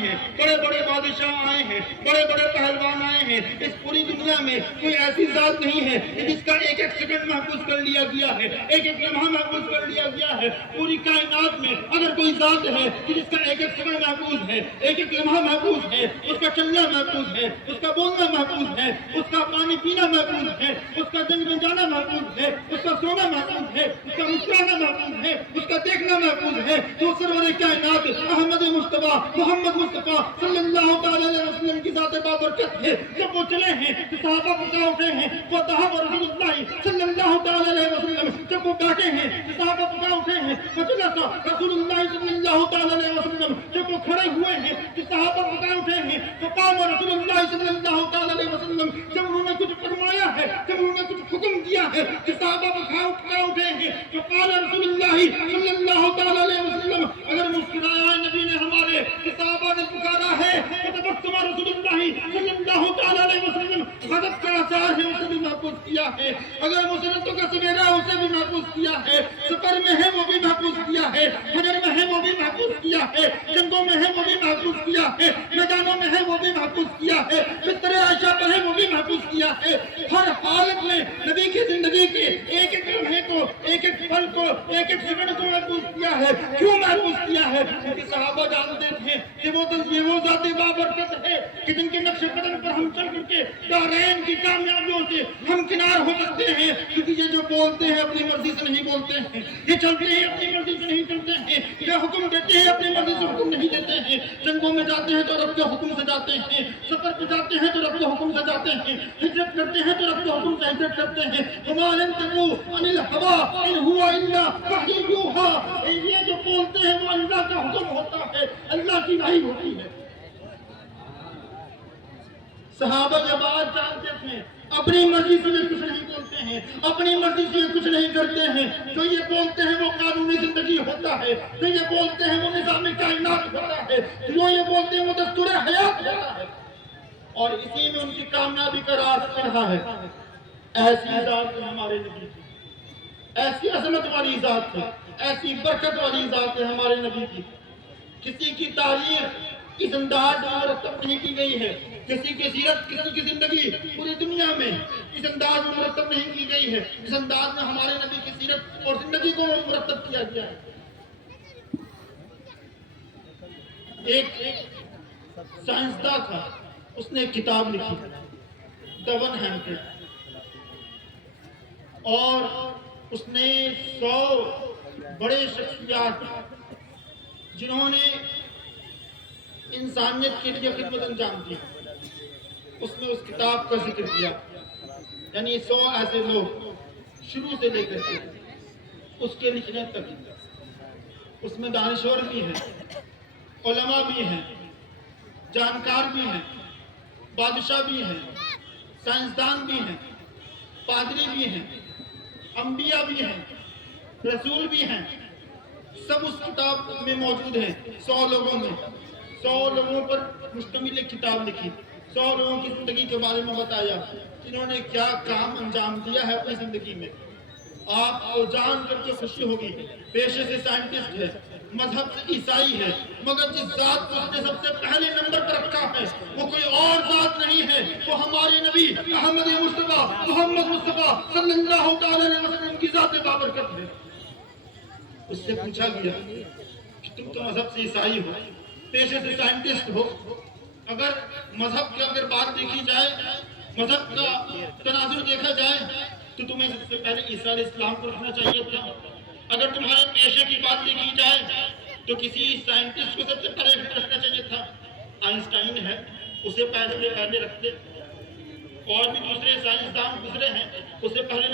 ہیں, بڑے بڑے بادشاہ آئے ہیں, بڑے بڑے پہلوان آئے ہیں. اس پوری دنیا میں کوئی ایسی ذات نہیں ہے جس کا ایک ایک سیکنڈ محفوظ کر لیا گیا ہے, ایک ایک لمحہ محفوظ کر لیا گیا ہے. پوری کائنات میں اگر کوئی ذات ہے جس کا ایک ایک سیکنڈ محفوظ ہے, ایک ایک لمحہ محفوظ ہے, اس کا چلنا محفوظ ہے, اس کا بولنا محفوظ ہے, اس کا پانی پینا محفوظ ہے, اس کا دن میں جانا محفوظ ہے, اس کا سونا محفوظ ہے, اس کا مسکرانا محفوظ ہے, اس کا دیکھنا محفوظ ہے, تو سرور کائنات احمد مصطفیٰ محمد مصطفیٰ صلی اللہ تعالی علیہ وسلم کی ذات بابرکت ہے. جب وہ چلے ہیں تو صحابہ پکا اٹھے ہیں, وہ صحابہ رسول اللہ صلی اللہ تعالی علیہ وسلم. جب وہ بیٹھے ہیں تو صحابہ پکا اٹھے ہیں, وہ چلا تھا رسول اللہ صلی اللہ تعالی علیہ وسلم. جب وہ کھڑے ہوئے ہیں تو صحابہ پکا اٹھے ہیں, فقام رسول اللہ صلی اللہ تعالی علیہ وسلم. جب انہوں نے کچھ فرمایا ہے, جب انہوں نے کچھ حکم دیا ہے کہ صحابہ پکا اٹھے ہیں, تو قال رسول اللہ صلی اللہ تعالی علیہ وسلم. اگر مسکرایا نبی نے ہمارے کہ صحابہ نے پکارا ہے, فتبسم رسول اللہ صلی اللہ تعالی علیہ وسلم. غضب کا اثر ہے اسے بھی محفوظ کیا ہے, اگر مسرتوں کا سویرا اسے بھی محفوظ کیا ہے, سفر میں ہے وہ بھی محفوظ کیا ہے, حجر میں ہے وہ بھی محفوظ کیا ہے, جنگوں میں ہے وہ بھی محفوظ کیا ہے, میدانوں میں ہے وہ بھی محفوظ کیا ہے, بستر عائشہ پر ہے وہ بھی محفوظ کیا ہے. ہر حالت میں نبی کی زندگی کے ایک ایک لمحے کو, ایک ایک پل کو, ایک ایک سیکنڈ کو محفوظ کیا ہے. کیوں محفوظ کیا ہے؟ کیونکہ صحابہ جانتے تھے کہ وہ ذات بابرکت ہے کہ جن کے نقش قدم پر ہم چل کر کے دارین کی کامیابیوں سے ہم کنار ہو سکتے ہیں. کیونکہ یہ جو بولتے ہیں اپنی مرضی سے نہیں بولتے ہیں, یہ چلتے ہیں اپنی مرضی سے نہیں چلتے ہیں, یہ حکم دیتے ہیں اپنی مرضی سے حکم نہیں دیتے ہیں. جنگوں میں جاتے ہیں تو رب کے حکم سے جاتے ہیں, سفر پہ جاتے ہیں تو رب کے حکم سے جاتے ہیں, ہجرت کرتے ہیں تو رب کے حکم سے ہجرت کرتے ہیں. وما ينطق عن الهوى ان هو الا وحی یوحی. یہ جو بولتے ہیں وہ اللہ کا حکم ہوتا ہے, اللہ کی وحی ہوتی ہے. صحابہ جب آج جانتے تھے اپنی مرضی سے یہ کچھ نہیں بولتے ہیں, اپنی مرضی سے یہ کچھ نہیں کرتے ہیں. جو یہ بولتے ہیں وہ قانونی زندگی ہوتا ہے, جو یہ بولتے ہیں وہ نظام کائنات ہوتا ہے, جو یہ بولتے ہیں وہ دستور حیات ہوتا ہے, اور اسی میں ان کی کامیابی کا راز رہا ہے. ایسی ذات ہے ہمارے نبی کی, ایسی عظمت والی ذات ہے, ایسی برکت والی ذات ہے ہمارے نبی کی. کسی کی تاریخ اس انداز میں مرتب نہیں کی گئی ہے, کسی کی سیرت, کسی کی زندگی پوری دنیا میں اس انداز میں مرتب نہیں کی گئی ہے جس انداز میں ہمارے نبی کی سیرت اور زندگی کو مرتب کیا گیا ہے. ایک سائنسداں تھا, اس نے ایک کتاب لکھی دی 100, اور اس نے 100 بڑے شخصیات جنہوں نے انسانیت کے لیے خدمت انجام دی, اس نے اس کتاب کا ذکر کیا. یعنی 100 ایسے لوگ شروع سے لے کر کے اس کے لکھنے تک, اس میں دانشور بھی ہیں, علماء بھی ہیں, جانکار بھی ہیں, بادشاہ بھی ہیں, سائنسدان بھی ہیں, پادری بھی ہیں, انبیاء بھی ہیں, رسول بھی ہیں. سب اس کتاب میں موجود ہیں. 100 لوگوں میں 100 لوگوں پر مشتمل ایک کتاب لکھی, 100 لوگوں کی زندگی کے بارے میں بتایا جنہوں نے کیا کام انجام دیا ہے اپنی زندگی میں. آپ کو جان کر کے خوشی ہوگی, پیشے سے سائنٹسٹ ہے, مذہب سے عیسائی ہے, مگر جس ذات کو اس نے سب سے پہلے نمبر پر رکھا ہے وہ کوئی اور ذات نہیں ہے, وہ ہمارے نبی احمد مصطفیٰ محمد مصطفیٰ صلی اللہ تعالی علیہ وسلم کی ذات بابرکت ہے. اس سے پوچھا گیا کہ تم تو مذہب سے عیسائی ہو, پیشے سے سائنٹسٹ ہو, اگر مذہب کی اگر بات دیکھی جائے, مذہب کا تناظر دیکھا جائے تو تمہیں سب سے پہلے عیسیٰ علیہ السلام کو رکھنا چاہیے تھا. اگر تمہارے پیشے کی بات دیکھی جائے تو کسی سائنٹسٹ کو سب سے پہلے رکھنا چاہیے تھا. آئنسٹائن ہے, اسے پہلے رکھتے, اور بھی دوسرے سائنسدان گزرے ہیں, اسے پہلے